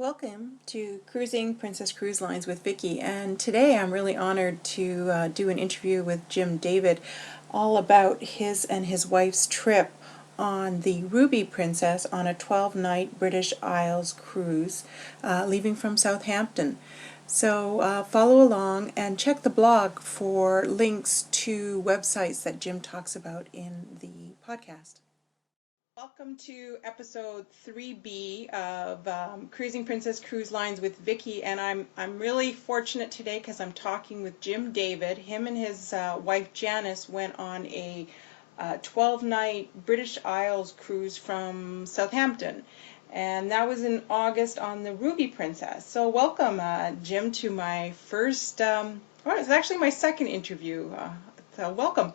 Welcome to Cruising Princess Cruise Lines with Vickie, and today I'm really honored to do an interview with Jim David all about his and his wife's trip on the Ruby Princess on a 12-night British Isles cruise leaving from Southampton. So follow along and check the blog for links to websites that Jim talks about in the podcast. Welcome to episode 3B of Cruising Princess Cruise Lines with Vickie, and I'm really fortunate today because I'm talking with Jim David. Him and his wife Janice went on a 12-night British Isles cruise from Southampton, and that was in August on the Ruby Princess. So welcome, Jim, to my first, it's actually my second interview. So welcome.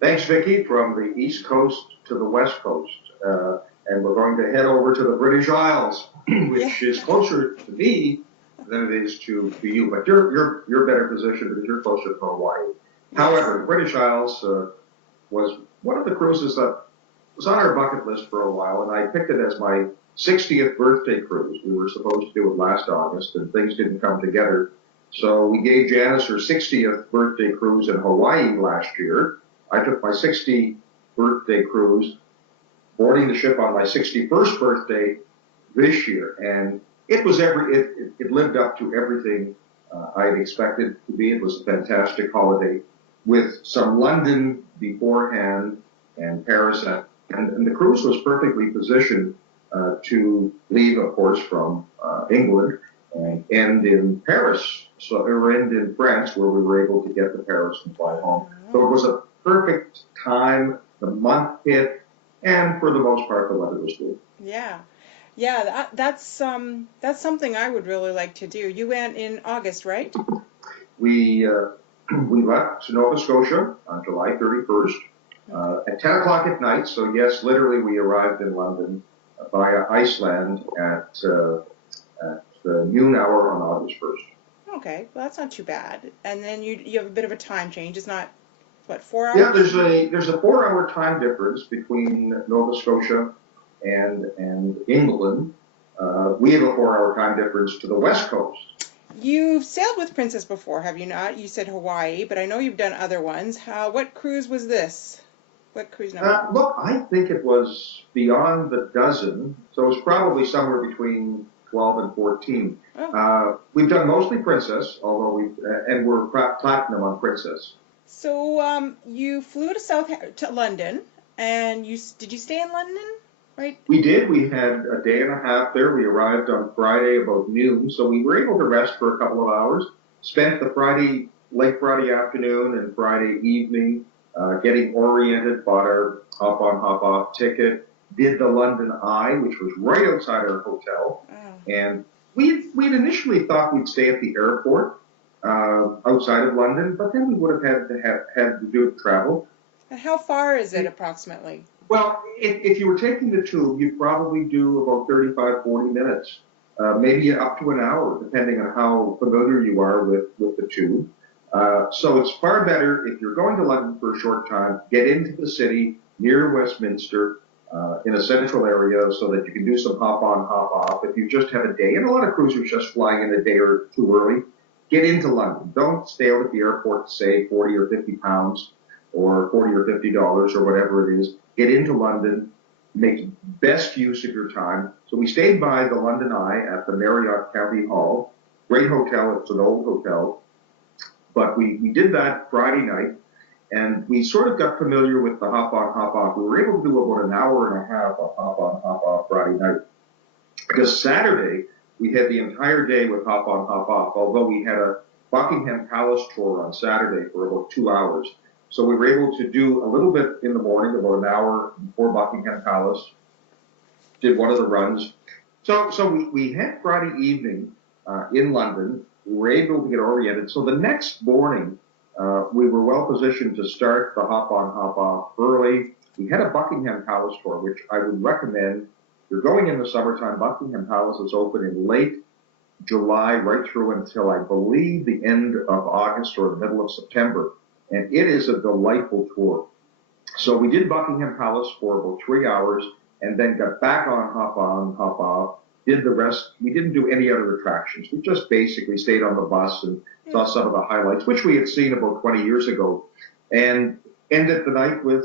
Thanks, Vickie, from the East Coast to the West Coast. And we're going to head over to the British Isles, which is closer to me than it is to you. But you're better positioned because you're closer to Hawaii. Yes. However, the British Isles was one of the cruises that was on our bucket list for a while, and I picked it as my 60th birthday cruise. We were supposed to do it last August, and things didn't come together. So we gave Janice her 60th birthday cruise in Hawaii last year. I took my 60th birthday cruise, boarding the ship on my 61st birthday this year, and it was it lived up to everything I had expected it to be. It was a fantastic holiday with some London beforehand and Paris, and the cruise was perfectly positioned to leave, of course, from England and end in Paris, or end in France, where we were able to get to Paris and fly home. So it was a perfect time, the month hit, and for the most part, the weather was good. Yeah, that's something I would really like to do. You went in August, right? We left Nova Scotia on July 31st at 10 o'clock at night. So yes, literally, we arrived in London via Iceland at the noon hour on August 1st. Okay, well that's not too bad. And then you have a bit of a time change. It's not. What, 4 hours? Yeah, there's a 4-hour time difference between Nova Scotia and England. We have a 4-hour time difference to the West Coast. You've sailed with Princess before, have you not? You said Hawaii, but I know you've done other ones. What cruise was this? What cruise number? Look, I think it was beyond a dozen, so it was probably somewhere between 12 and 14. Oh. We've done mostly Princess, although and we're platinum on Princess. So you flew to London, and did you stay in London, right? We did. We had a day and a half there. We arrived on Friday about noon, so we were able to rest for a couple of hours. Spent the late Friday afternoon and Friday evening getting oriented, bought our hop-on, hop-off ticket, did the London Eye, which was right outside our hotel. Oh. And we'd initially thought we'd stay at the airport outside of London, but then we would have had to do travel. And how far is it approximately? Well, if you were taking the tube, you'd probably do about 35, 40 minutes, maybe up to an hour, depending on how familiar you are with the tube. So it's far better if you're going to London for a short time, get into the city near Westminster, in a central area so that you can do some hop-on, hop-off. If you just have a day, and a lot of cruisers just flying in a day or two early, get into London. Don't stay out at the airport to save 40 or 50 pounds or $40 or $50 or whatever it is. Get into London, make best use of your time. So we stayed by the London Eye at the Marriott County Hall. Great hotel. It's an old hotel. But we did that Friday night, and we sort of got familiar with the hop-on, hop-off. We were able to do about an hour and a half of hop-on, hop-off Friday night. Because Saturday, we had the entire day with hop-on, hop-off, although we had a Buckingham Palace tour on Saturday for about 2 hours. So we were able to do a little bit in the morning, about an hour before Buckingham Palace, did one of the runs. So we had Friday evening in London. We were able to get oriented. So the next morning, we were well positioned to start the hop-on, hop-off early. We had a Buckingham Palace tour, which I would recommend. You're going in the summertime. Buckingham Palace is open in late July right through until, I believe, the end of August or the middle of September. And it is a delightful tour. So we did Buckingham Palace for about 3 hours and then got back on, hop off, did the rest. We didn't do any other attractions. We just basically stayed on the bus and saw some of the highlights, which we had seen about 20 years ago, and ended the night with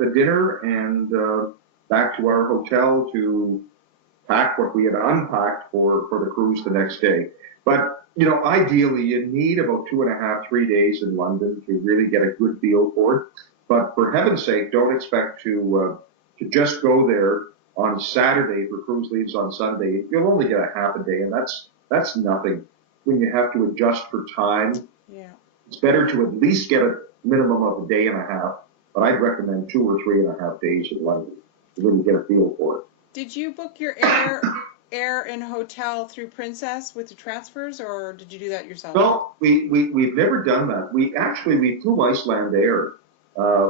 a dinner and back to our hotel to pack what we had unpacked for the cruise the next day. But, ideally, you need about 2.5, 3 days in London to really get a good feel for it. But for heaven's sake, don't expect to just go there on Saturday for cruise leaves on Sunday. You'll only get a half a day, and that's nothing. When you have to adjust for time, it's better to at least get a minimum of a day and a half. But I'd recommend 2 or 3.5 days in London to really get a feel for it. Did you book your air and hotel through Princess with the transfers, or did you do that yourself? No, we've never done that. We flew Iceland Air,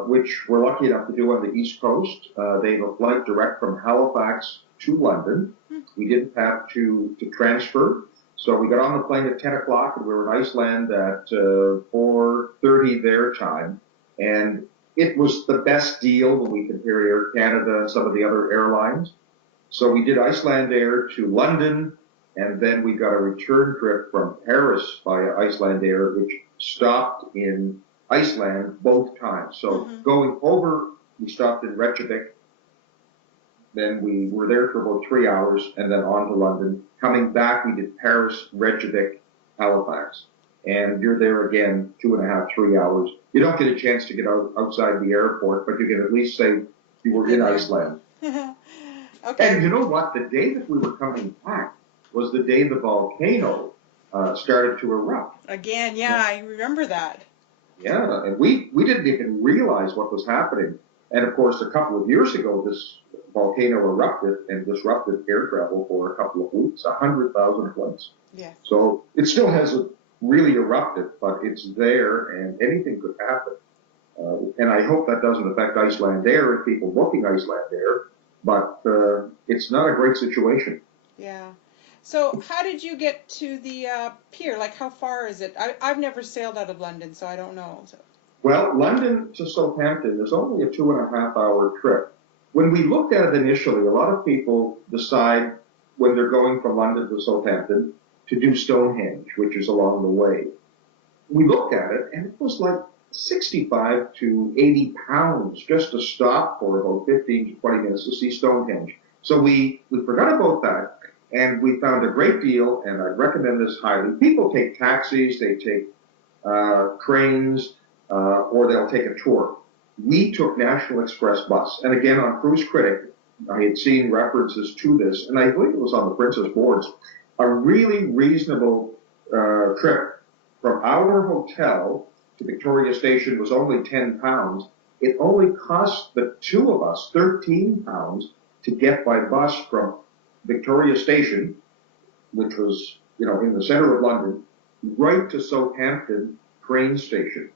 which we're lucky enough to do on the East Coast. They have a flight direct from Halifax to London. We didn't have to transfer. So we got on the plane at 10 o'clock and we were in Iceland at 4:30 their time. And it was the best deal when we compare Air Canada and some of the other airlines. So we did Iceland Air to London, and then we got a return trip from Paris via Iceland Air, which stopped in Iceland both times. So going over, we stopped in Reykjavik. Then we were there for about 3 hours, and then on to London. Coming back, we did Paris, Reykjavik, Halifax. And you're there again 2.5, 3 hours. You don't get a chance to get outside the airport, but you can at least say you were in Iceland. Okay. And you know what? The day that we were coming back was the day the volcano started to erupt. Again, I remember that. Yeah, and we didn't even realize what was happening. And of course, a couple of years ago, this volcano erupted and disrupted air travel for a couple of weeks, 100,000 flights. Yeah. So it still hasn't really erupted, but it's there and anything could happen. And I hope that doesn't affect Iceland Air and people booking Iceland Air, but it's not a great situation. Yeah. So how did you get to the pier? Like, how far is it? I've never sailed out of London, so I don't know. So. Well, London to Southampton is only a 2.5-hour trip. When we looked at it initially, a lot of people decide when they're going from London to Southampton to do Stonehenge, which is along the way. We looked at it, and it was like 65 to 80 pounds just to stop for about 15 to 20 minutes to see Stonehenge. So we forgot about that, and we found a great deal, and I'd recommend this highly. People take taxis, they take trains, or they'll take a tour. We took National Express bus, and again on Cruise Critic, I had seen references to this, and I believe it was on the Princess boards. A really reasonable trip from our hotel to Victoria Station was only £10. It only cost the two of us £13 to get by bus from Victoria Station, which was, in the center of London, right to Southampton train station.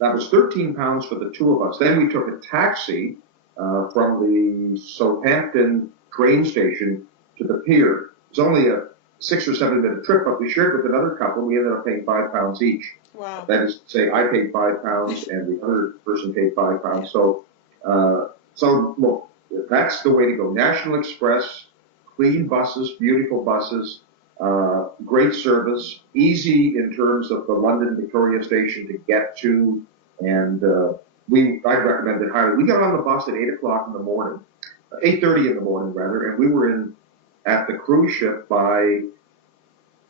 That was £13 for the two of us. Then we took a taxi from the Southampton train station to the pier. It was only a 6 or 7 minute trip, but we shared with another couple. We ended up paying £5 each. Wow. That is to say, I paid £5 and the other person paid £5. So look, that's the way to go. National Express, clean buses, beautiful buses, great service, easy in terms of the London Victoria Station to get to, and I'd recommend it highly. We got on the bus at 8 o'clock in the morning, 8:30 in the morning rather, and we were at the cruise ship by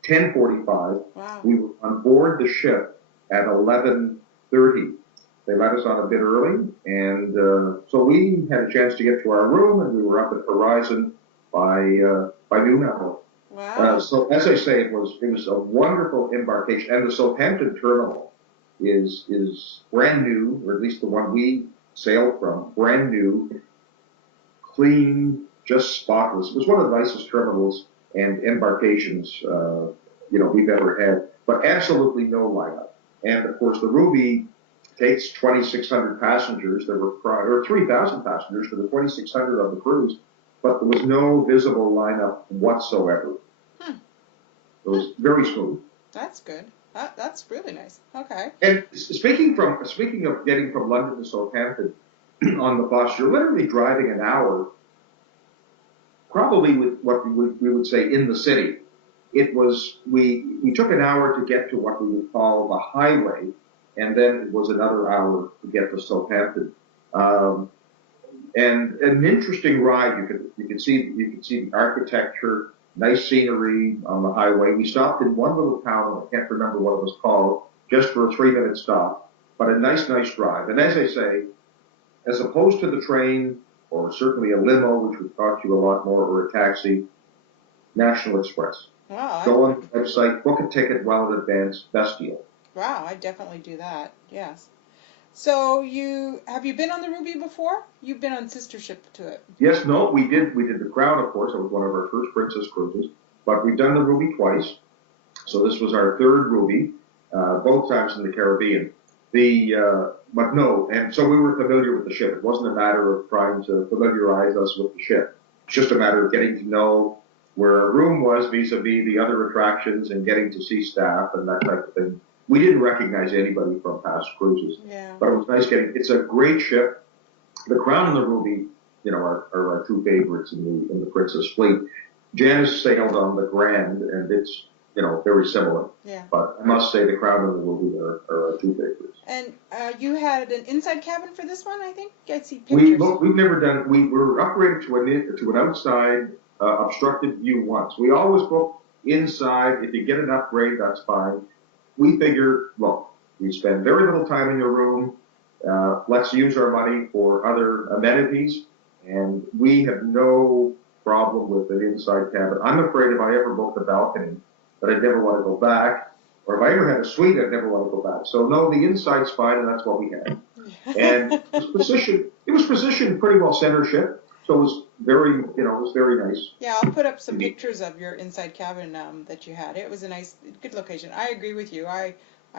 10:45. Wow. We were on board the ship at 11:30. They let us on a bit early, and so we had a chance to get to our room, and we were up at Horizon by noon hour. Wow. So as I say, it was a wonderful embarkation, and the Southampton terminal is brand new, or at least the one we sailed from, brand new, clean, just spotless. It was one of the nicest terminals and embarkations we've ever had, but absolutely no lineup. And of course, the Ruby takes 2,600 passengers. There were 3,000 passengers for the 2,600 on the cruise, but there was no visible lineup whatsoever. It was very smooth. That's good. That's really nice. Okay. And speaking of getting from London to Southampton on the bus, you're literally driving an hour probably with what we would say in the city. It was, we took an hour to get to what we would call the highway, and then it was another hour to get to Southampton. Um, and an interesting ride. You could see the architecture, nice scenery on the highway. We stopped in one little town, I can't remember what it was called, just for a 3-minute stop, but a nice drive. And as I say, as opposed to the train, or certainly a limo, which would cost you a lot more, or a taxi, National Express. Wow, Go on the website, book a ticket well in advance, best deal. wow, I definitely do that. Yes. So have you been on the Ruby before? You've been on sister ship to it. Yes, no, we did the Crown, of course. It was one of our first Princess cruises, but we've done the Ruby twice. So this was our third Ruby, both times in the Caribbean. But no, and so we were familiar with the ship. It wasn't a matter of trying to familiarize us with the ship. It's just a matter of getting to know where our room was vis-a-vis the other attractions and getting to see staff and that type of thing. We didn't recognize anybody from past cruises, but it was nice getting. It's a great ship. The Crown and the Ruby, are our two favorites in the Princess fleet. Janice sailed on the Grand, and it's very similar. Yeah. But I must say the Crown and the Ruby are our two favorites. And you had an inside cabin for this one, I think? I see pictures. We've never done. We were upgraded to an outside obstructed view once. We always book inside. If you get an upgrade, that's fine. We figure, look, we spend very little time in your room. Let's use our money for other amenities, and we have no problem with an inside cabin. I'm afraid if I ever booked a balcony, that I'd never want to go back, or if I ever had a suite, I'd never want to go back. So no, the inside's fine, and that's what we had. And it was positioned pretty well center ship, so it was very nice. Yeah, I'll put up some pictures of your inside cabin that you had. It was a nice, good location. I agree with you. I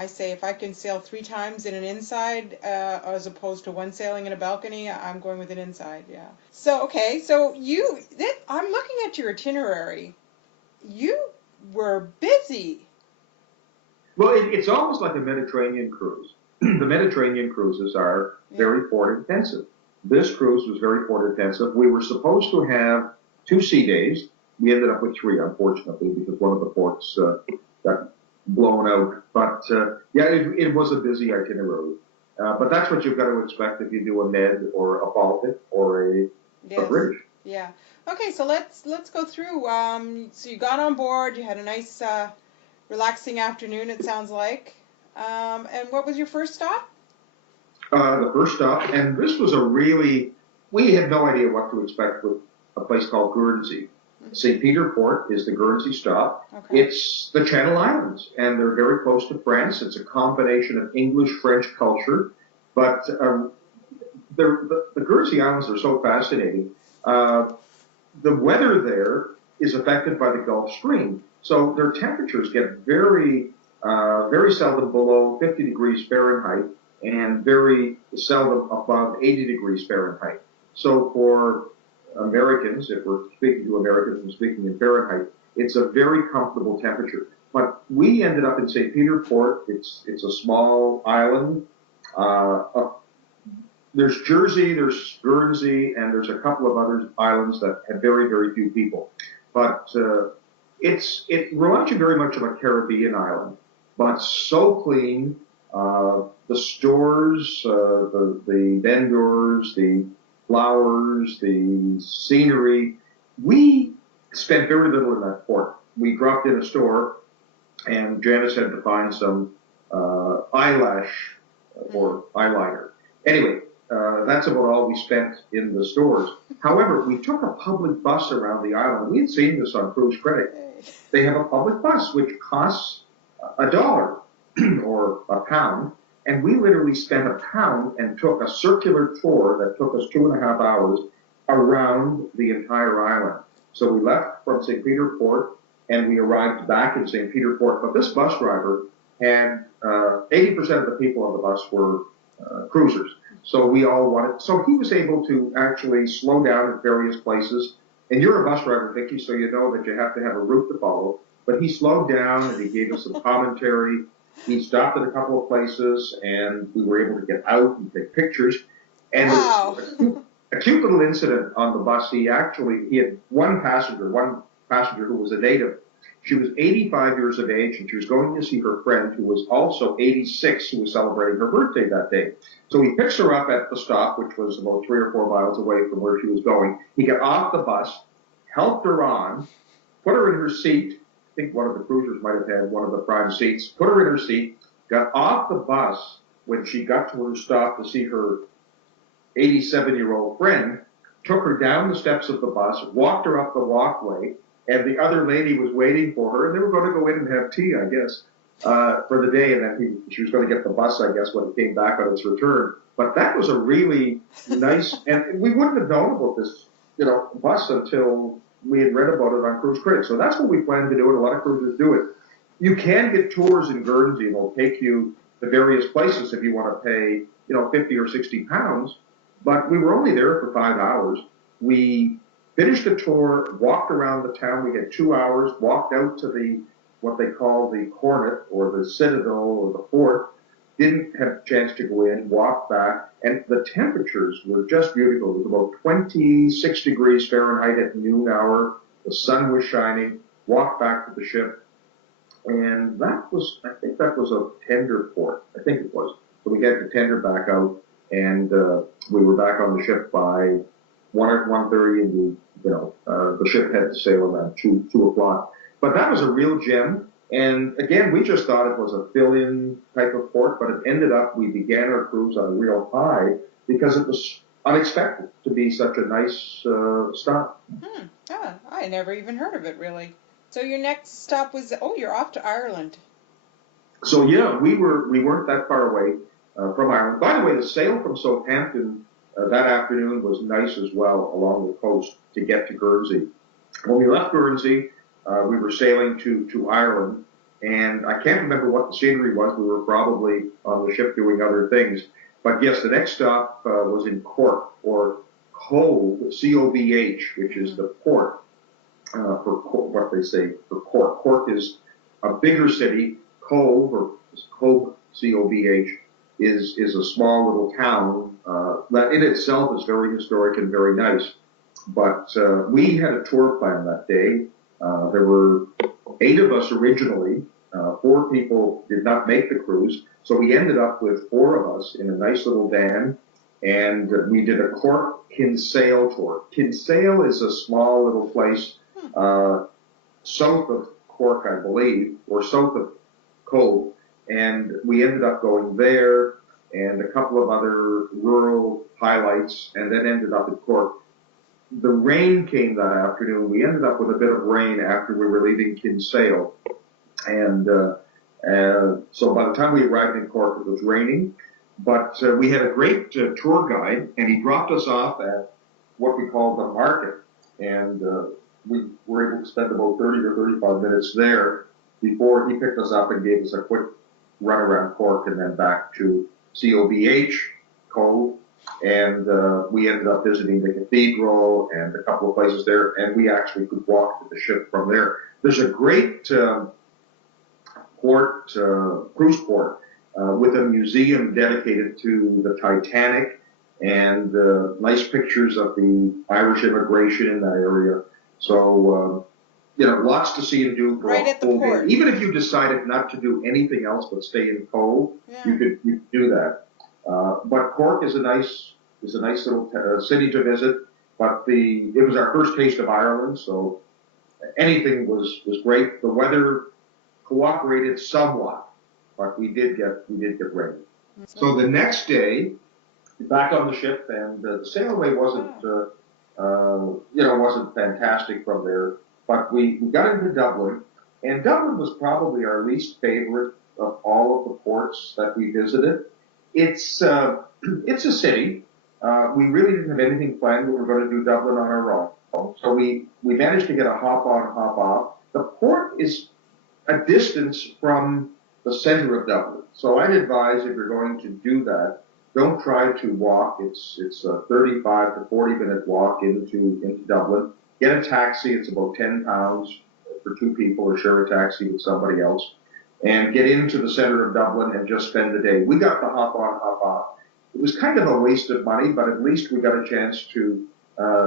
say if I can sail 3 times in an inside as opposed to one sailing in a balcony, I'm going with an inside. Yeah. So okay, so I'm looking at your itinerary. You were busy. Well, it's almost like a Mediterranean cruise. The Mediterranean cruises are very port intensive. This cruise was very port intensive. We were supposed to have 2 sea days. We ended up with 3, unfortunately, because one of the ports got blown out. But it was a busy itinerary. But that's what you've got to expect if you do a Med or a Baltic or a British. Yeah. Okay, so let's go through. So you got on board. You had a nice, relaxing afternoon. It sounds like. And what was your first stop? The first stop, and this was we had no idea what to expect with a place called Guernsey. St. Peter Port is the Guernsey stop. Okay. It's the Channel Islands, and they're very close to France. It's a combination of English-French culture, but the Guernsey Islands are so fascinating. The weather there is affected by the Gulf Stream, so their temperatures get very seldom below 50 degrees Fahrenheit, and very seldom above 80 degrees Fahrenheit. So for Americans, if we're speaking to Americans and speaking in Fahrenheit, it's a very comfortable temperature. But we ended up in St. Peter Port. It's a small island. There's Jersey, there's Guernsey, and there's a couple of other islands that have very, very few people. But it reminds you very much of a Caribbean island, but so clean. The stores, the vendors, the flowers, the scenery. We spent very little in that port. We dropped in a store, and Janice had to find some eyelash or eyeliner. Anyway, that's about all we spent in the stores. However, we took a public bus around the island. We had seen this on Cruise Critic. They have a public bus which costs $1 or £1, and we literally spent £1 and took a circular tour that took us 2.5 hours around the entire island. So we left from St. Peter Port and we arrived back in St. Peter Port. But this bus driver had 80% of the people on the bus were cruisers. So we all wanted. So he was able to actually slow down at various places. And you're a bus driver, Vickie, so you know that you have to have a route to follow. But he slowed down and he gave us some commentary. He stopped at a couple of places, and we were able to get out and take pictures. And wow. a cute little incident on the bus. He had one passenger who was a native. She was 85 years of age, and she was going to see her friend who was also 86, who was celebrating her birthday that day. So he picks her up at the stop, which was about 3 or 4 miles away from where she was going. He got off the bus, helped her on, put her in her seat. I think one of the cruisers might have had one of the prime seats. Put her in her seat, got off the bus when she got to her stop to see her 87-year-old friend, took her down the steps of the bus, walked her up the walkway, and the other lady was waiting for her, and they were going to go in and have tea, I guess, for the day, and then she was going to get the bus, I guess, when it came back on its return. But that was a really nice, and we wouldn't have known about this, bus until we had read about it on Cruise Critic. So that's what we plan to do, and a lot of cruisers do it. You can get tours in Guernsey, and they'll take you to various places if you want to pay, 50 or 60 pounds. But we were only there for 5 hours. We finished the tour, walked around the town. We had 2 hours, walked out to what they call the Cornet or the Citadel or the Fort. Didn't have a chance to go in, walked back, and the temperatures were just beautiful. It was about 26 degrees Fahrenheit at noon hour. The sun was shining. Walked back to the ship, and I think that was a tender port. I think it was. So we had to tender back out, and we were back on the ship by 1 or 1:30, and the ship had to sail around 2 o'clock. But that was a real gem. And again, we just thought it was a fill-in type of port, but it ended up, we began our cruise on a real high because it was unexpected to be such a nice stop. I never even heard of it, really. So your next stop was, you're off to Ireland. So yeah, we weren't that far away from Ireland. By the way, the sail from South Hampton that afternoon was nice as well along the coast to get to Guernsey. When we left Guernsey, we were sailing to Ireland, and I can't remember what the scenery was. We were probably on the ship doing other things. But yes, the next stop was in Cork, or Cobh, C-O-B-H, which is the port for what they say for Cork. Cork is a bigger city. Cobh, or Cobh, C-O-B-H, is a small little town that in itself is very historic and very nice. But we had a tour plan that day. There were 8 of us originally. 4 people did not make the cruise, so we ended up with 4 of us in a nice little van, and we did a Cork Kinsale tour. Kinsale is a small little place south of Cork, I believe, or south of Cobh, and we ended up going there and a couple of other rural highlights, and then ended up at Cork. The rain came that afternoon. We ended up with a bit of rain after we were leaving Kinsale. And so by the time we arrived in Cork, it was raining. But we had a great tour guide, and he dropped us off at what we call the market. And we were able to spend about 30 to 35 minutes there before he picked us up and gave us a quick run around Cork and then back to C-O-B-H, Cobh. And we ended up visiting the cathedral and a couple of places there, and we actually could walk to the ship from there. There's a great cruise port, with a museum dedicated to the Titanic, and nice pictures of the Irish immigration in that area. So, lots to see and do for right at the port. Even if you decided not to do anything else but stay in Cobh, you could do that. But Cork is a nice little city to visit. But it was our first taste of Ireland, so anything was great. The weather cooperated somewhat, but we did get rain. So the next day, back on the ship, and the sail away wasn't fantastic from there. But we got into Dublin, and Dublin was probably our least favorite of all of the ports that we visited. It's a city. We really didn't have anything planned. We were going to do Dublin on our own. So we managed to get a hop on, hop off. The port is a distance from the center of Dublin. So I'd advise, if you're going to do that, don't try to walk. It's a 35 to 40-minute walk into Dublin. Get a taxi. It's about £10 for 2 people, or share a taxi with somebody else, and get into the center of Dublin and just spend the day. We got the hop on, hop off. it was kind of a waste of money, but at least we got a chance to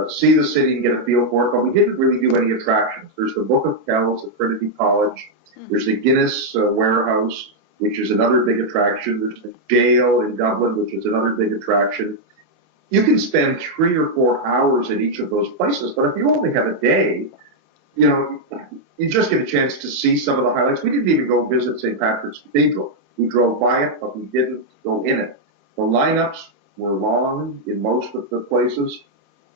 see the city and get a feel for it. But we didn't really do any attractions. There's the Book of Kells at Trinity College. There's the Guinness warehouse, which is another big attraction. There's the jail in Dublin, which is another big attraction. You can spend 3 or 4 hours at each of those places, but if you only have a day, you know, you just get a chance to see some of the highlights. We didn't even go visit St. Patrick's Cathedral. We drove by it, but we didn't go in it. The lineups were long in most of the places.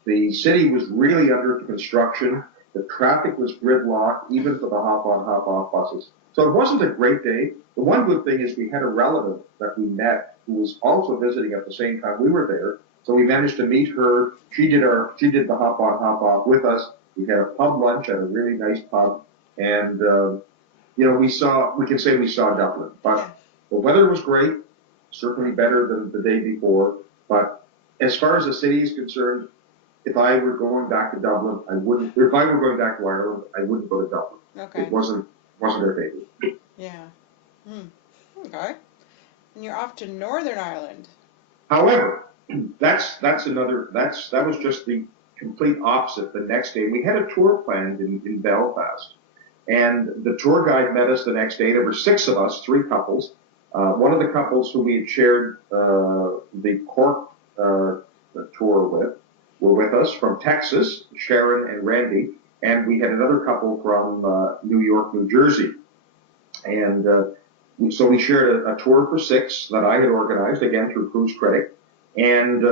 The city was really under construction. The traffic was gridlocked, even for the hop-on, hop-off buses. So it wasn't a great day. The one good thing is we had a relative that we met who was also visiting at the same time we were there. So we managed to meet her. She did the hop-on, hop-off with us. We had a pub lunch at a really nice pub. And, you know, we can say we saw Dublin. But the weather was great, certainly better than the day before. But as far as the city is concerned, if I were going back to Dublin, I wouldn't. If I were going back to Ireland, I wouldn't go to Dublin. Okay. It wasn't their favorite. Yeah. Okay. And you're off to Northern Ireland. However, that was just the complete opposite. The next day, we had a tour planned in Belfast, and the tour guide met us the next day. There were 6 of us, 3 couples. One of the couples who we had shared the Cork tour with were with us from Texas, Sharon and Randy, and we had another couple from New York, New Jersey. And so we shared a tour for 6 that I had organized, again, through Cruise Critic. And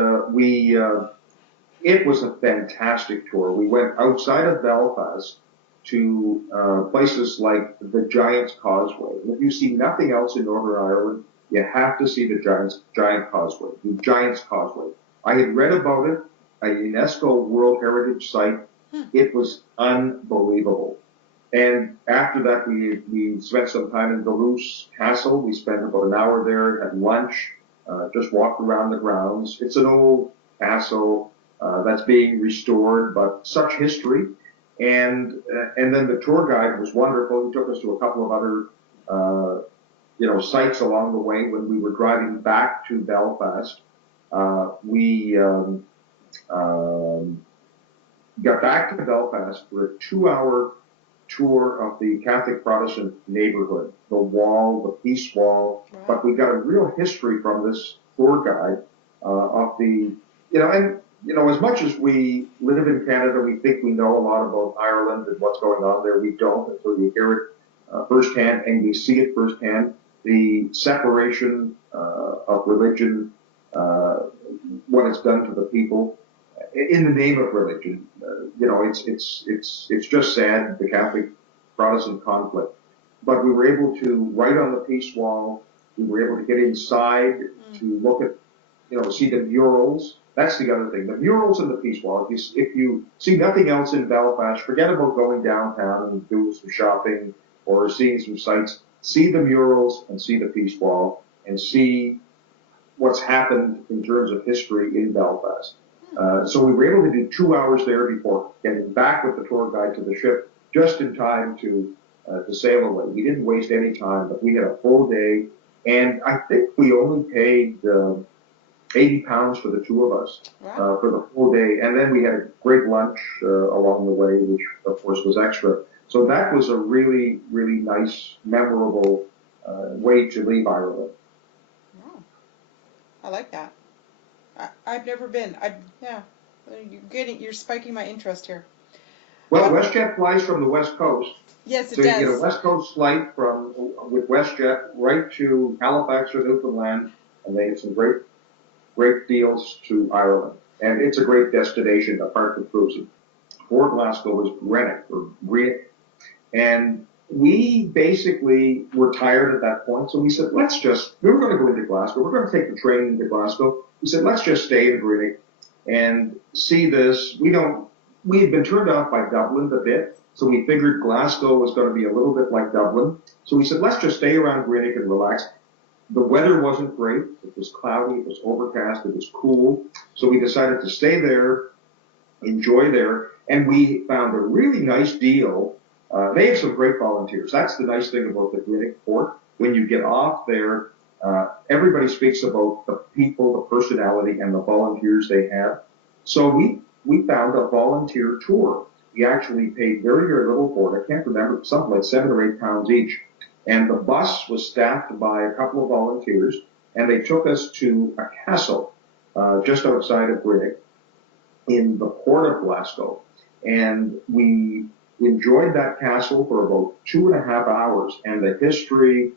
it was a fantastic tour. We went outside of Belfast to places like the Giant's Causeway. And if you see nothing else in Northern Ireland, you have to see the Giant Causeway, the Giant's Causeway. I had read about it, a UNESCO World Heritage Site. It was unbelievable. And after that, we spent some time in Duluth Castle. We spent about an hour there, had lunch, just walked around the grounds. It's an old castle that's being restored, but such history. And then the tour guide was wonderful. He took us to a couple of other, sites along the way. When we were driving back to Belfast, we got back to Belfast for a 2-hour tour of the Catholic Protestant neighborhood, the Wall, the Peace Wall. Wow. But we got a real history from this tour guide of the, as much as we live in Canada, we think we know a lot about Ireland and what's going on there. We don't until you hear it firsthand and you see it firsthand. The separation of religion, what it's done to the people in the name of religion. It's just sad, the Catholic Protestant conflict. But we were able to write on the Peace Wall. We were able to get inside to look at, see the murals. That's the other thing. The murals in the Peace Wall. If you see nothing else in Belfast, forget about going downtown and doing some shopping or seeing some sights. See the murals and see the Peace Wall and see what's happened in terms of history in Belfast. So we were able to do 2 hours there before getting back with the tour guide to the ship, just in time to sail away. We didn't waste any time, but we had a full day, and I think we only paid £80 for the 2 of us. Wow. For the full day, and then we had a great lunch along the way, which of course was extra. So that was a really, really nice, memorable way to leave Ireland. Wow. I like that. I've never been. You're spiking my interest here. Well, WestJet flies from the West Coast. Yes, it does. So you get a West Coast flight with WestJet right to Halifax or Newfoundland, and they have some great deals to Ireland. And it's a great destination apart from cruising. For Glasgow was Greenock. And we basically were tired at that point, so we said, we were going to go into Glasgow. We're going to take the train into Glasgow. We said, let's just stay in Greenock and see this. We had been turned off by Dublin a bit, so we figured Glasgow was going to be a little bit like Dublin. So we said, let's just stay around Greenock and relax. The weather wasn't great. It was cloudy. It was overcast. It was cool. So we decided to stay there, enjoy there, and we found a really nice deal. They have some great volunteers. That's the nice thing about the Greenock port. When you get off there, Everybody speaks about the people, the personality, and the volunteers they have. So we found a volunteer tour. We actually paid very, very little for it. I can't remember, something like £7 or £8 each. And the bus was staffed by a couple of volunteers, and they took us to a castle just outside of Greenock in the port of Glasgow. And we enjoyed that castle for about 2.5 hours, and the history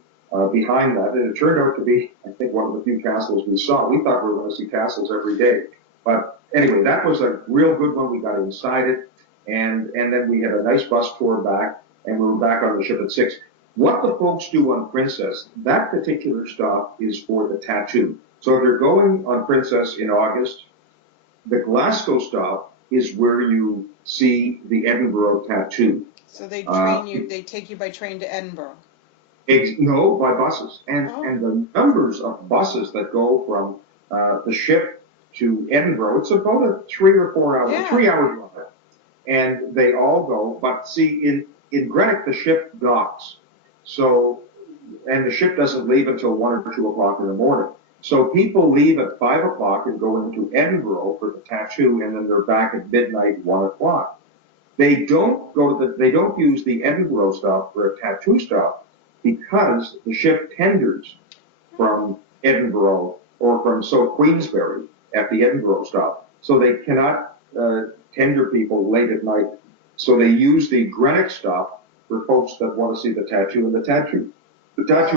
behind that. And it turned out to be, I think, one of the few castles we saw. We thought we were going to see castles every day. But anyway, that was a real good one. We got inside it, and then we had a nice bus tour back, and we were back on the ship at 6. What the folks do on Princess, that particular stop is for the tattoo. So if you're going on Princess in August, the Glasgow stop is where you see the Edinburgh tattoo. So they train you, they take you by train to Edinburgh? No, by buses. And the numbers of buses that go from the ship to Edinburgh, it's about a 3 or 4 hour, 3 hour drive. And they all go, but see, in Greenock, the ship docks. So, and the ship doesn't leave until 1 or 2 o'clock in the morning. So people leave at 5 o'clock and go into Edinburgh for the tattoo, and then they're back at midnight, 1 o'clock. They don't use the Edinburgh stop for a tattoo stop because the ship tenders from Edinburgh or from Queensferry at the Edinburgh stop. So they cannot tender people late at night. So they use the Greenock stop for folks that want to see the tattoo, and the tattoo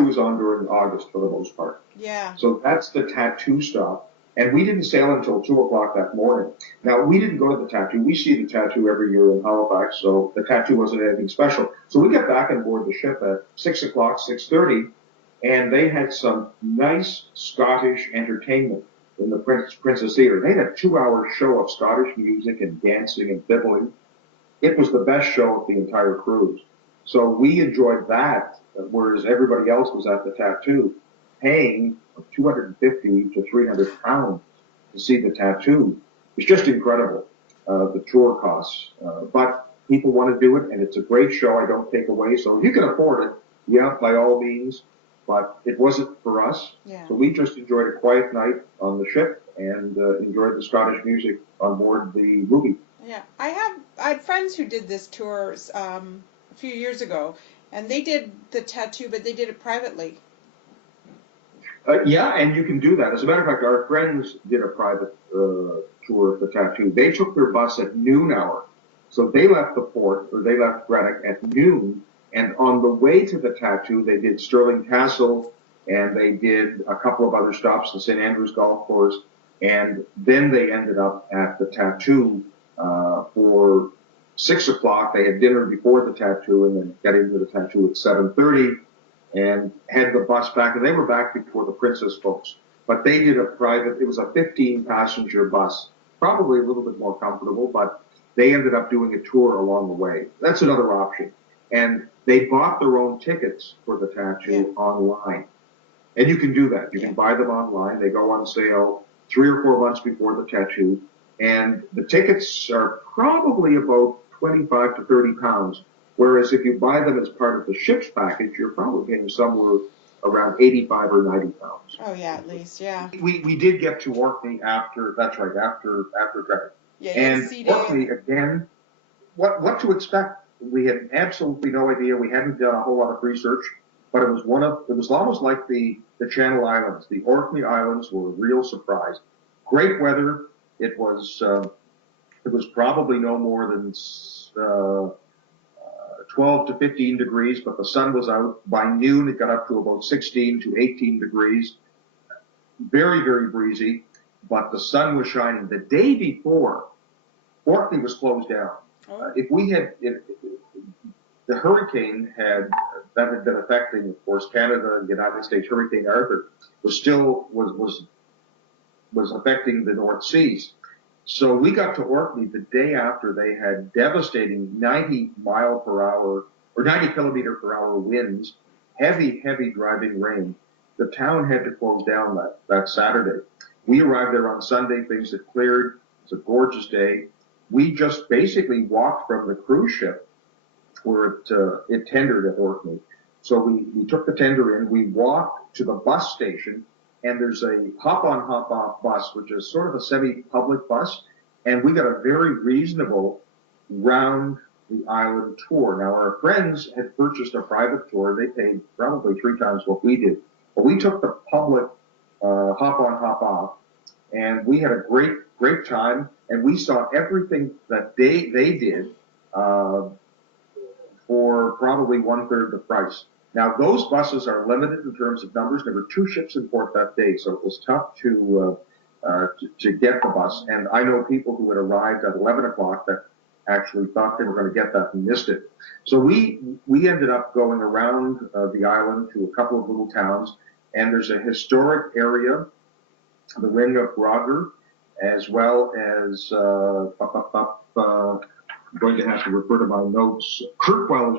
is on during August for the most part. Yeah. So that's the tattoo stop. And we didn't sail until 2 o'clock that morning. Now, we didn't go to the tattoo. We see the tattoo every year in Halifax, so the tattoo wasn't anything special. So we got back on board the ship at 6 o'clock, 6:30, and they had some nice Scottish entertainment in the Princess Theatre. They had a 2-hour show of Scottish music and dancing and fiddling. It was the best show of the entire cruise. So we enjoyed that, whereas everybody else was at the tattoo, paying £250 to £300 to see the tattoo. It's just incredible, the tour costs. But people want to do it, and it's a great show. I don't take away. So if you can afford it, yeah, by all means. But it wasn't for us. Yeah. So we just enjoyed a quiet night on the ship and enjoyed the Scottish music on board the movie. Yeah, I had friends who did this tour a few years ago, and they did the tattoo, but they did it privately. Yeah, and you can do that. As a matter of fact, our friends did a private tour of the tattoo. They took their bus at noon hour. So they left the port, or they left Greenock at noon, and on the way to the tattoo, they did Stirling Castle, and they did a couple of other stops in St. Andrews Golf Course, and then they ended up at the tattoo for 6 o'clock. They had dinner before the tattoo, and then got into the tattoo at 7:30. And had the bus back, and they were back before the Princess folks. But they did it was a 15-passenger bus, probably a little bit more comfortable, but they ended up doing a tour along the way. That's another option. And they bought their own tickets for the tattoo online. And you can do that. You can buy them online. They go on sale 3 or 4 months before the tattoo. And the tickets are probably about £25 to £30. Whereas if you buy them as part of the ship's package, you're probably paying somewhere around £85 or £90. Oh yeah, at least, yeah. We did get to Orkney after Greenock. Yeah, and Orkney again, what to expect? We had absolutely no idea. We hadn't done a whole lot of research, but it was almost like the Channel Islands. The Orkney Islands were a real surprise. Great weather. It was probably no more than 12 to 15 degrees, but the sun was out. By noon, it got up to about 16 to 18 degrees. Very, very breezy, but the sun was shining. The day before, Orkney was closed down. If the hurricane had been affecting, of course, Canada and the United States, Hurricane Arthur was affecting the North Seas. So we got to Orkney the day after they had devastating 90 kilometer per hour winds, heavy driving rain. The town had to close down that Saturday. We arrived there on Sunday. Things had cleared. It's a gorgeous day. We just basically walked from the cruise ship where it tendered at Orkney So we took the tender in, we walked to the bus station, and there's a hop-on, hop-off bus, which is sort of a semi-public bus, and we got a very reasonable round the island tour. Now, our friends had purchased a private tour. They paid probably 3 times what we did. But we took the public hop-on, hop-off, and we had a great time, and we saw everything that they did for probably 1/3 the price. Now, those buses are limited in terms of numbers. There were 2 ships in port that day, so it was tough to get the bus. And I know people who had arrived at 11 o'clock that actually thought they were going to get that and missed it. So we ended up going around the island to a couple of little towns, and there's a historic area, the Ring of Grogger, as well as I'm going to have to refer to my notes. Kirkwell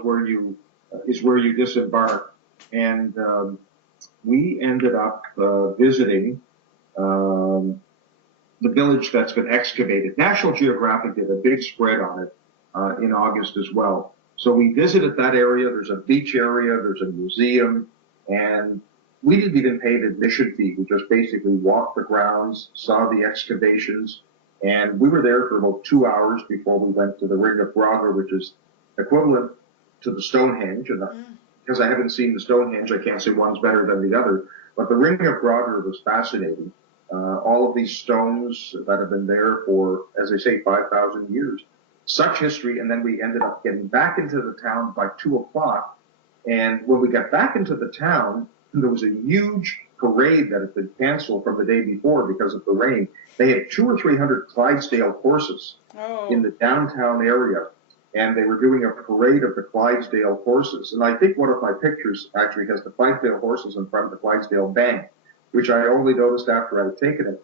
is where you disembark, and we ended up visiting the village that's been excavated. National Geographic did a big spread on it in August as well. So we visited that area. There's a beach area. There's a museum, and we didn't even pay the admission fee. We just basically walked the grounds, saw the excavations, and we were there for about 2 hours before we went to the Ring of Grogger, which is equivalent to the Stonehenge. And because I haven't seen the Stonehenge, I can't say one's better than the other. But the Ring of Grogger was fascinating. All of these stones that have been there for, as they say, 5,000 years. Such history, and then we ended up getting back into the town by 2 o'clock. And when we got back into the town, there was a huge parade that had been canceled from the day before because of the rain. They had 200 or 300 Clydesdale horses in the downtown area, and they were doing a parade of the Clydesdale horses. And I think one of my pictures actually has the Clydesdale horses in front of the Clydesdale Bank, which I only noticed after I had taken it.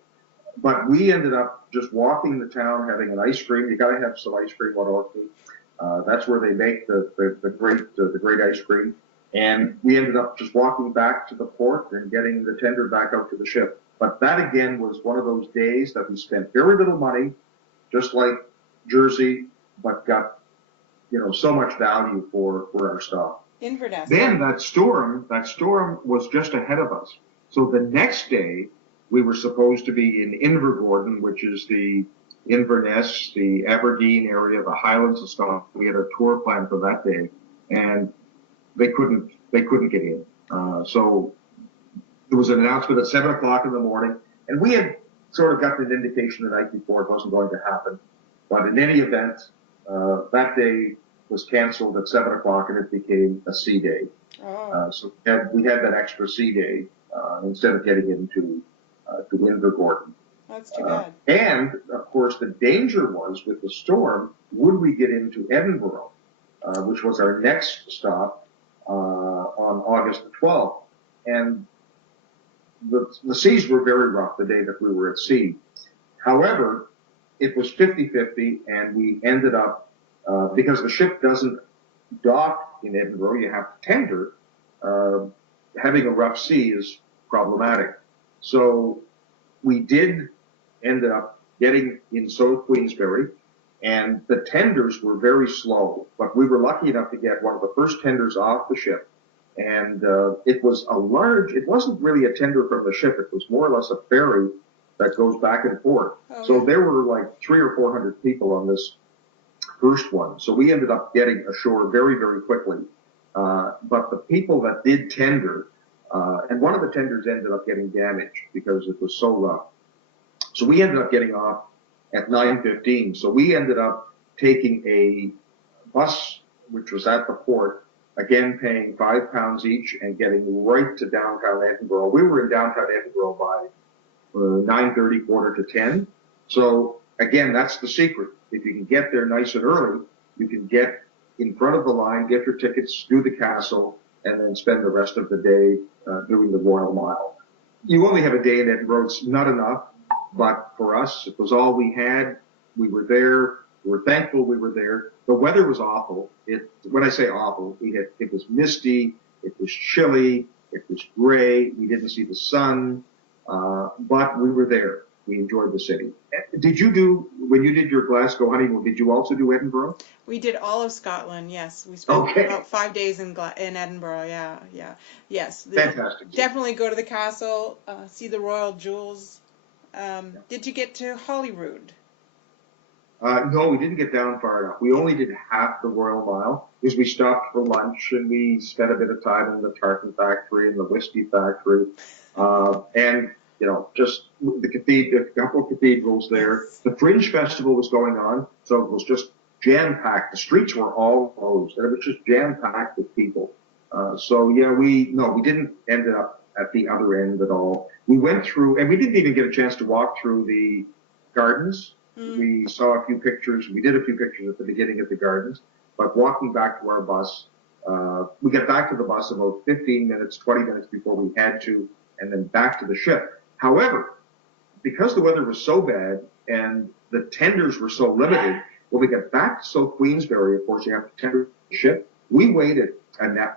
But we ended up just walking the town, having an ice cream. You got to have some ice cream on Orkney. That's where they make the great ice cream. And we ended up just walking back to the port and getting the tender back out to the ship. But that again was one of those days that we spent very little money, just like Jersey, but got so much value for our stop. Inverness. Then that storm was just ahead of us. So the next day we were supposed to be in Invergordon, which is the Inverness, the Aberdeen area, the Highlands of Scotland. We had a tour planned for that day, and they couldn't get in. So there was an announcement at 7 o'clock in the morning, and we had sort of gotten an indication the night before it wasn't going to happen. But in any event, that day was canceled at 7 o'clock, and it became a sea day. So we had that extra sea day instead of getting into to Invergordon. That's too bad. And of course, the danger was with the storm, would we get into Edinburgh, which was our next stop on August the 12th. And the seas were very rough the day that we were at sea. However, it was 50-50, and we ended up, because the ship doesn't dock in Edinburgh, you have to tender, having a rough sea is problematic. So we did end up getting in South Queensbury, and the tenders were very slow, but we were lucky enough to get one of the first tenders off the ship. And it wasn't really a tender from the ship, it was more or less a ferry that goes back and forth. So there were like 300 or 400 people on this first one. So we ended up getting ashore very, very quickly. But the people that did tender, and one of the tenders ended up getting damaged because it was so rough. So we ended up getting off at 9:15. So we ended up taking a bus, which was at the port, again paying £5 each and getting right to downtown Edinburgh. We were in downtown Edinburgh by 9:30, 9:45. So again, that's the secret. If you can get there nice and early, you can get in front of the line, get your tickets, do the castle, and then spend the rest of the day doing the Royal Mile. You only have a day in Edinburgh. It's not enough, but for us, it was all we had. We were there. We were thankful we were there. The weather was awful. When I say awful, it was misty, it was chilly, it was gray. We didn't see the sun, but we were there. We enjoyed the city. Did you do when you did your Glasgow honeymoon, did you also do Edinburgh? We did all of Scotland, yes. We spent Okay. about 5 days in Edinburgh, yeah, yeah. Yes, Fantastic. definitely go to the castle, see the royal jewels. Did you get to Holyrood? No, we didn't get down far enough. We only did half the Royal Mile because we stopped for lunch and we spent a bit of time in the tartan factory and the whiskey factory, and just the cathedral, a couple of cathedrals there. Yes. The Fringe Festival was going on, so it was just jam packed. The streets were all closed, and it was just jam packed with people. So yeah, we didn't end up at the other end at all. We went through, and we didn't even get a chance to walk through the gardens. We saw a few pictures. We did a few pictures at the beginning of the gardens, but walking back to our bus, we got back to the bus about 15 minutes, 20 minutes before we had to, and then back to the ship. However, because the weather was so bad and the tenders were so limited, when we got back to South Queensbury, of course, you have to tender the ship. We waited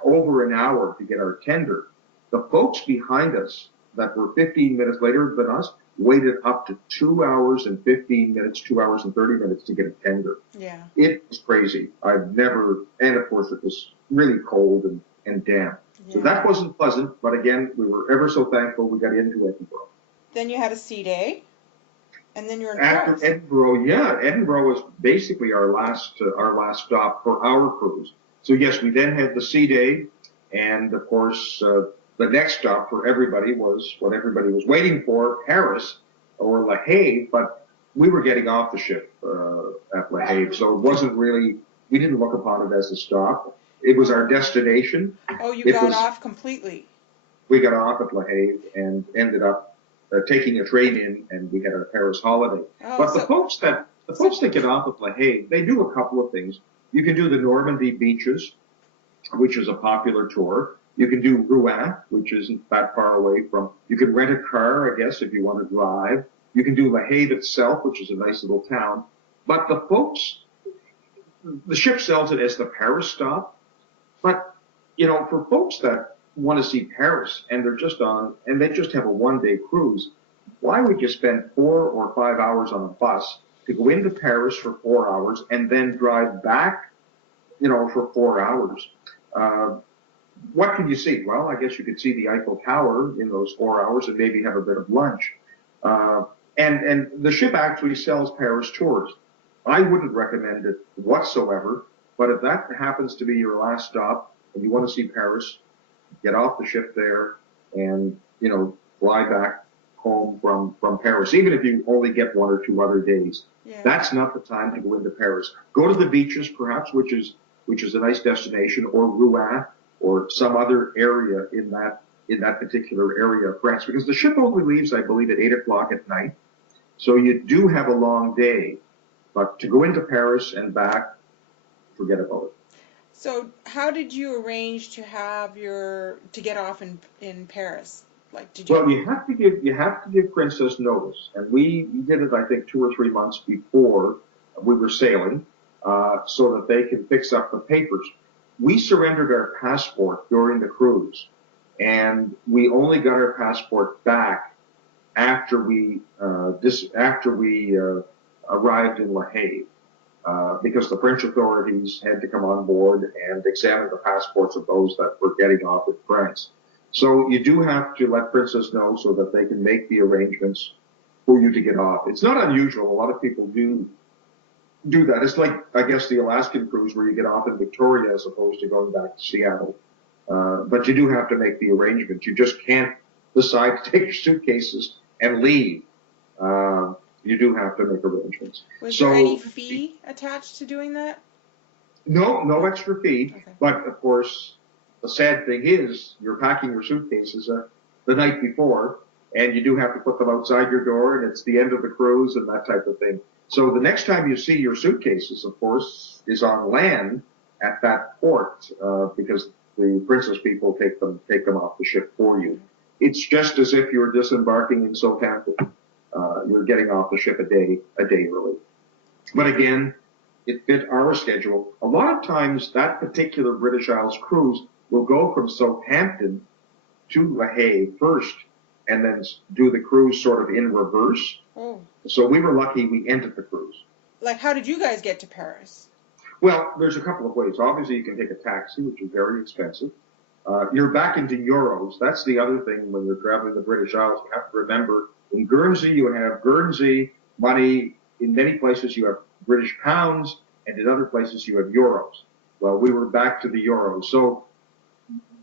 over an hour to get our tender. The folks behind us that were 15 minutes later than us waited up to 2 hours and 15 minutes, 2 hours and 30 minutes to get a tender. Yeah. It was crazy. I've never, and of course it was really cold and damp. Yeah. So that wasn't pleasant, but again, we were ever so thankful we got into Edinburgh. Then you had a sea day, and then you're in After Paris. Edinburgh, yeah, Edinburgh was basically our last stop for our cruise. So yes, we then had the sea day, and of course, the next stop for everybody was what everybody was waiting for, Paris or La Havre, but we were getting off the ship at La Havre, so it wasn't really, we didn't look upon it as a stop. It was our destination. Oh, you got off completely. We got off at La Havre and ended up taking a train in, and we had our Paris holiday. Oh, but the folks that get off at La Havre, they do a couple of things. You can do the Normandy beaches, which is a popular tour. You can do Rouen, which isn't that far away from. You can rent a car, I guess, if you want to drive. You can do La Havre itself, which is a nice little town. But the ship sells it as the Paris stop. But for folks that want to see Paris and they just have a one-day cruise, why would you spend 4 or 5 hours on a bus to go into Paris for 4 hours and then drive back, for 4 hours? What can you see? Well, I guess you could see the Eiffel Tower in those 4 hours and maybe have a bit of lunch. And the ship actually sells Paris tours. I wouldn't recommend it whatsoever, but if that happens to be your last stop and you want to see Paris, get off the ship there and, fly back home from Paris, even if you only get 1 or 2 other days. Yeah. That's not the time to go into Paris. Go to the beaches, perhaps, which is a nice destination, or Rouen, or some other area in that particular area of France, because the ship only leaves, I believe, at 8 o'clock at night. So you do have a long day, but to go into Paris and back, forget about it. So how did you arrange to get off in Paris? Well, you have to give Princess notice, and we did it, I think, 2 or 3 months before we were sailing, so that they can fix up the papers. We surrendered our passport during the cruise, and we only got our passport back after we arrived in La Havre, because the French authorities had to come on board and examine the passports of those that were getting off in France. So you do have to let Princess know so that they can make the arrangements for you to get off. It's not unusual. A lot of people do that. It's like, I guess, the Alaskan cruise where you get off in Victoria as opposed to going back to Seattle. But you do have to make the arrangements. You just can't decide to take your suitcases and leave. You do have to make arrangements. Was there any fee attached to doing that? No extra fee. Okay. But, of course, the sad thing is you're packing your suitcases the night before, and you do have to put them outside your door, and it's the end of the cruise and that type of thing. So the next time you see your suitcases, of course, is on land at that port, because the Princess people take them off the ship for you. It's just as if you're disembarking in South Hampton. You're getting off the ship a day early. But again, it fit our schedule. A lot of times that particular British Isles cruise will go from Southampton to La Havre first, and then do the cruise sort of in reverse. Oh. So we were lucky we ended the cruise. Like, how did you guys get to Paris? Well, there's a couple of ways. Obviously, you can take a taxi, which is very expensive. You're back into euros. That's the other thing when you're traveling the British Isles. You have to remember, in Guernsey, you have Guernsey money. In many places, you have British pounds, and in other places, you have euros. Well, we were back to the euros. So,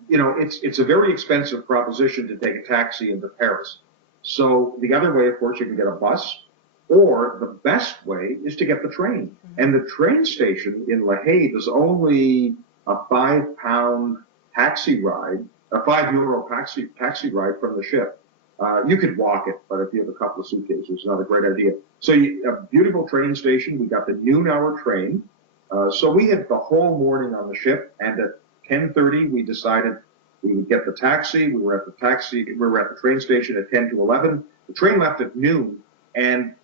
you know, it's a very expensive proposition to take a taxi into Paris. So the other way, of course, you can get a bus, or the best way is to get the train. And the train station in La Haye is only a £5 taxi ride, a €5 taxi ride from the ship. You could walk it, but if you have a couple of suitcases, it's not a great idea. So a beautiful train station. We got the noon hour train. So we had the whole morning on the ship, and at 10:30 we decided we would get the taxi. We were at the train station at 10 to 11. The train left at noon, and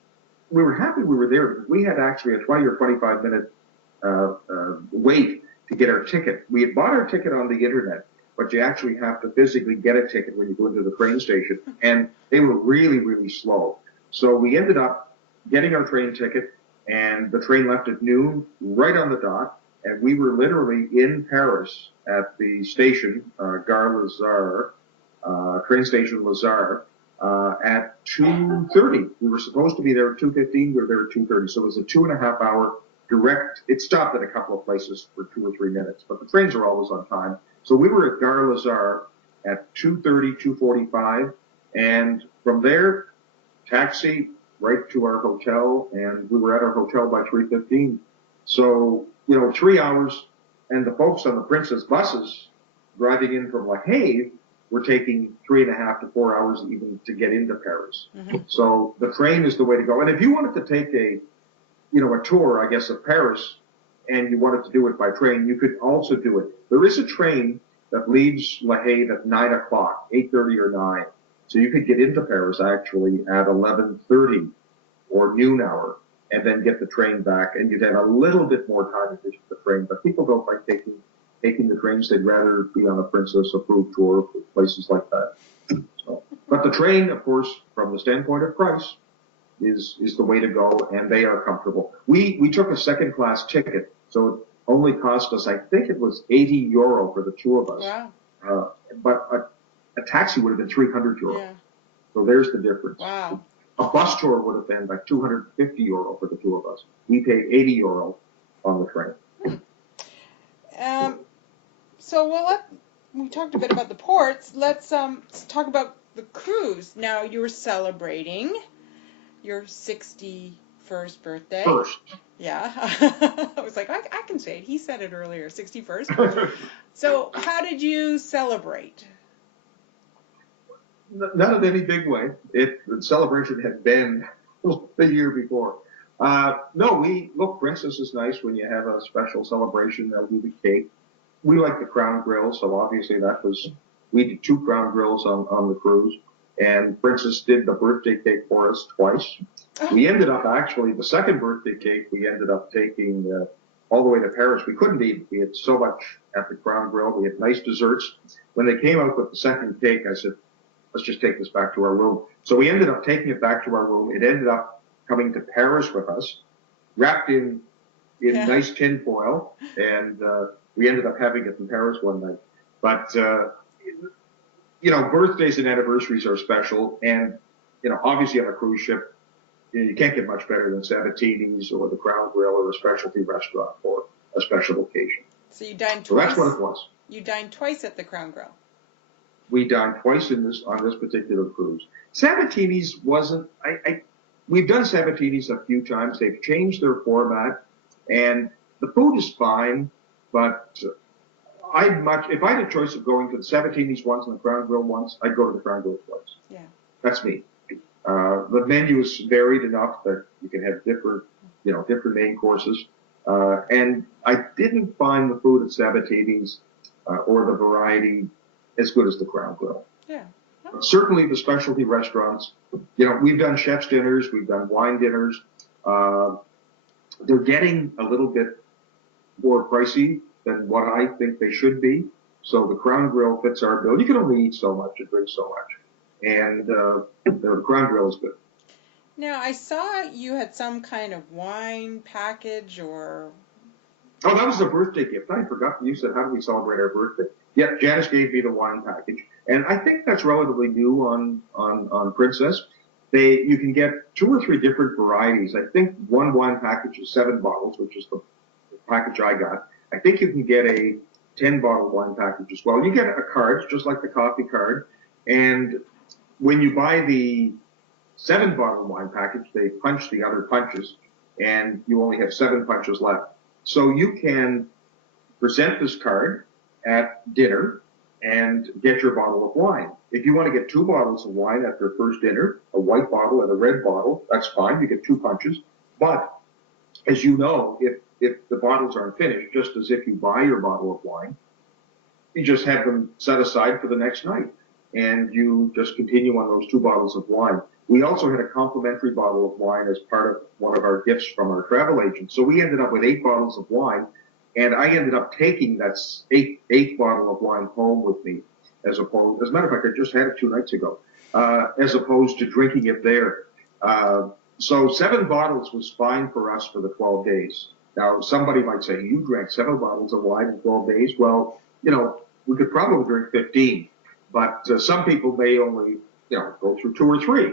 we were happy we were there because we had actually a 20 or 25 minute wait to get our ticket. We had bought our ticket on the internet, but you actually have to physically get a ticket when you go into the train station, and they were really, really slow. So we ended up getting our train ticket, and the train left at noon, right on the dot, and we were literally in Paris at the station, Gare Lazare, train station Lazare, at 2:30. We were supposed to be there at 2:15. We were there at 2:30. So it was a 2.5 hour direct. It stopped at a couple of places for 2 or 3 minutes, but the trains are always on time. So we were at Gare Lazare at 2:30, 2:45, and from there, taxi right to our hotel, and we were at our hotel by 3:15. So, you know, 3 hours, and the folks on the Princess buses driving in from La Haye were taking 3.5 to 4 hours even to get into Paris. So the train is the way to go. And if you wanted to take a tour, I guess, of Paris, and you wanted to do it by train, you could also do it. There is a train that leaves La Haye at 9 o'clock, 8:30 or 9. So you could get into Paris actually at 11:30 or noon hour, and then get the train back, and you'd have a little bit more time to visit the train. But people don't like taking the trains. They'd rather be on a Princess approved tour for places like that. So, but the train, of course, from the standpoint of price, is the way to go, and they are comfortable. We took a second class ticket, so it only cost us, I think it was €80 for the two of us. Wow. But a taxi would have been €300. Yeah. So there's the difference. Wow. A bus tour would have been like €250 for the two of us. We paid €80 on the train. So we talked a bit about the ports. Let's talk about the cruise. Now you were celebrating your 61st birthday. First. Yeah. I was like, I can say it. He said it earlier, 61st. So how did you celebrate? Not in any big way. The celebration had been the year before. No, Princess is nice when you have a special celebration. They'll do the cake. We like the Crown Grill, so obviously we did 2 Crown Grills on the cruise, and Princess did the birthday cake for us twice. We ended up actually, the second birthday cake, we ended up taking all the way to Paris. We couldn't eat it. We had so much at the Crown Grill. We had nice desserts. When they came out with the second cake, I said, let's just take this back to our room. So we ended up taking it back to our room. It ended up coming to Paris with us, wrapped in nice tin foil, and we ended up having it in Paris one night. But, birthdays and anniversaries are special, and, obviously on a cruise ship, you can't get much better than Sabatini's or the Crown Grill or a specialty restaurant for a special occasion. So you dined twice? So that's what it was. You dined twice at the Crown Grill? We dined twice on this particular cruise. Sabatini's wasn't. We've done Sabatini's a few times. They've changed their format, and the food is fine. But if I had a choice of going to the Sabatini's once and the Crown Grill once, I'd go to the Crown Grill twice. Yeah. That's me. The menu is varied enough that you can have different main courses. And I didn't find the food at Sabatini's or the variety as good as the Crown Grill. Yeah. Certainly the specialty restaurants, we've done chef's dinners, we've done wine dinners. They're getting a little bit more pricey than what I think they should be. So the Crown Grill fits our bill. You can only eat so much and drink so much. And the Crown Grill is good. Now, I saw you had some kind of wine package or... Oh, that was a birthday gift. I forgot. You said, how do we celebrate our birthday? Yeah, Janice gave me the wine package. And I think that's relatively new on Princess. You can get 2 or 3 different varieties. I think one wine package is 7 bottles, which is the package I got. I think you can get a 10-bottle wine package as well. You get a card, just like the coffee card. And when you buy the 7-bottle wine package, they punch the other punches, and you only have 7 punches left. So you can present this card at dinner and get your bottle of wine. If you want to get 2 bottles of wine at their first dinner, a white bottle and a red bottle, that's fine. You get 2 punches. But as you know, if the bottles aren't finished, just as if you buy your bottle of wine, you just have them set aside for the next night, and you just continue on those 2 bottles of wine. We also had a complimentary bottle of wine as part of one of our gifts from our travel agent. So we ended up with 8 bottles of wine, and I ended up taking that eighth bottle of wine home with me, as a matter of fact, I just had it 2 nights ago, as opposed to drinking it there. So 7 bottles was fine for us for the 12 days. Now, somebody might say, you drank 7 bottles of wine in 12 days? Well, we could probably drink 15, but some people may only, go through 2 or 3.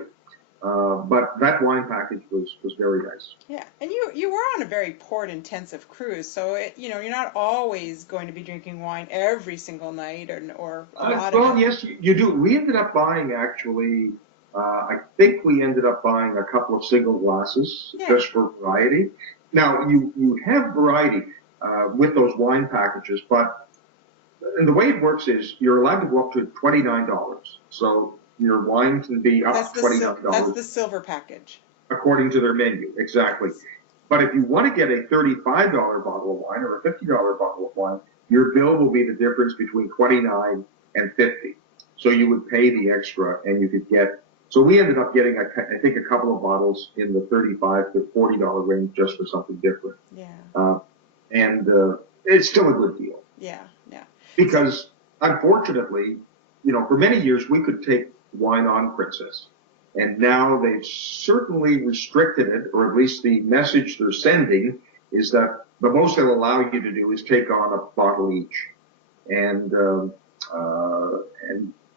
But that wine package was very nice. Yeah, and you were on a very port-intensive cruise, so you're not always going to be drinking wine every single night or a lot of it. Well, yes, you do. We ended up buying, actually, I think we ended up buying a couple of single glasses, just for variety. Now, you have variety with those wine packages, but and the way it works is you're allowed to go up to $29. So your wine can be up to $29. That's the silver package. According to their menu, exactly. But if you want to get a $35 bottle of wine or a $50 bottle of wine, your bill will be the difference between $29 and $50. So you would pay the extra, and you could get. So we ended up getting, I think, a couple of bottles in the $35 to $40 range just for something different. Yeah. And it's still a good deal. Yeah, yeah. Because unfortunately, for many years we could take wine on Princess. And now they've certainly restricted it, or at least the message they're sending is that the most they'll allow you to do is take on a bottle each. And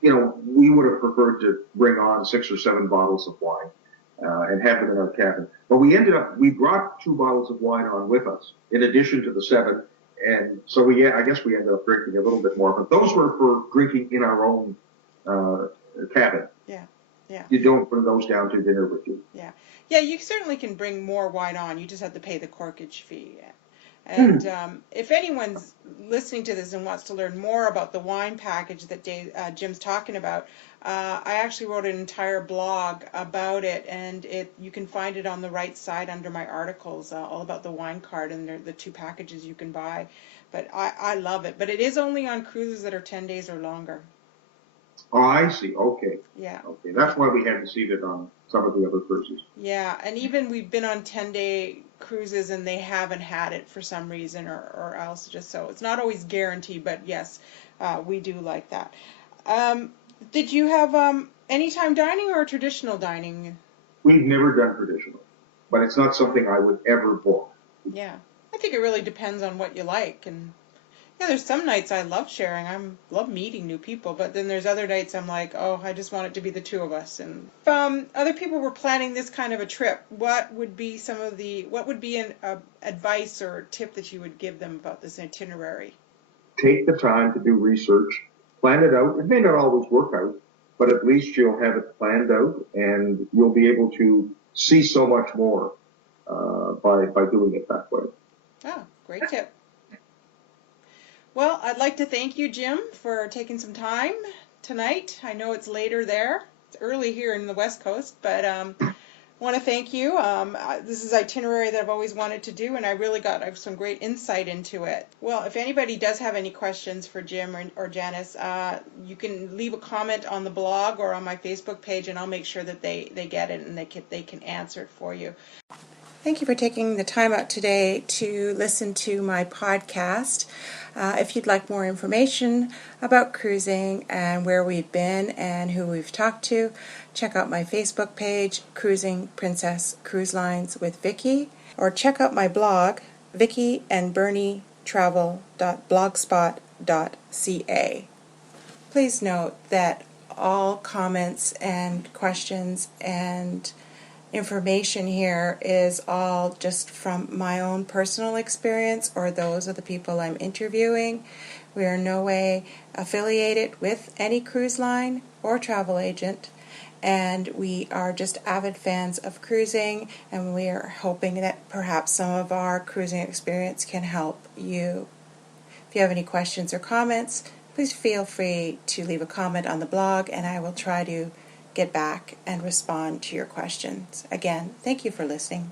we would have preferred to bring on 6 or 7 bottles of wine and have them in our cabin. But we brought 2 bottles of wine on with us, in addition to the 7. And so I guess we ended up drinking a little bit more. But those were for drinking in our own cabin. Yeah. Yeah. You don't bring those down to dinner with you. Yeah. Yeah, you certainly can bring more wine on. You just have to pay the corkage fee. And if anyone's listening to this and wants to learn more about the wine package that Jim's talking about, I actually wrote an entire blog about it, and you can find it on the right side under my articles, all about the wine card and the 2 packages you can buy. But I love it. But it is only on cruises that are 10 days or longer. Oh, I see. Okay. Yeah. Okay. That's why we hadn't seen it on some of the other cruises. Yeah, and even we've been on 10-day cruises and they haven't had it for some reason or else just so. It's not always guaranteed, but yes, we do like that. Did you have anytime dining or traditional dining? We've never done traditional, but it's not something I would ever book. Yeah, I think it really depends on what you like. And yeah, there's some nights I love sharing. I love meeting new people, but then there's other nights I'm like, oh, I just want it to be the 2 of us. And if other people were planning this kind of a trip, what would be an advice or tip that you would give them about this itinerary? Take the time to do research, plan it out. It may not always work out, but at least you'll have it planned out, and you'll be able to see so much more by doing it that way. Oh, great tip. Well, I'd like to thank you, Jim, for taking some time tonight. I know it's later there. It's early here in the West Coast, but I want to thank you. This is itinerary that I've always wanted to do, and I really got some great insight into it. Well, if anybody does have any questions for Jim or Janice, you can leave a comment on the blog or on my Facebook page, and I'll make sure that they get it and they can answer it for you. Thank you for taking the time out today to listen to my podcast. If you'd like more information about cruising and where we've been and who we've talked to, check out my Facebook page, Cruising Princess Cruise Lines with Vickie, or check out my blog, vickieandbernietravel.blogspot.ca. Please note that all comments and questions and information here is all just from my own personal experience or those of the people I'm interviewing. We are in no way affiliated with any cruise line or travel agent, and we are just avid fans of cruising, and we are hoping that perhaps some of our cruising experience can help you. If you have any questions or comments, please feel free to leave a comment on the blog, and I will try to get back and respond to your questions. Again, thank you for listening.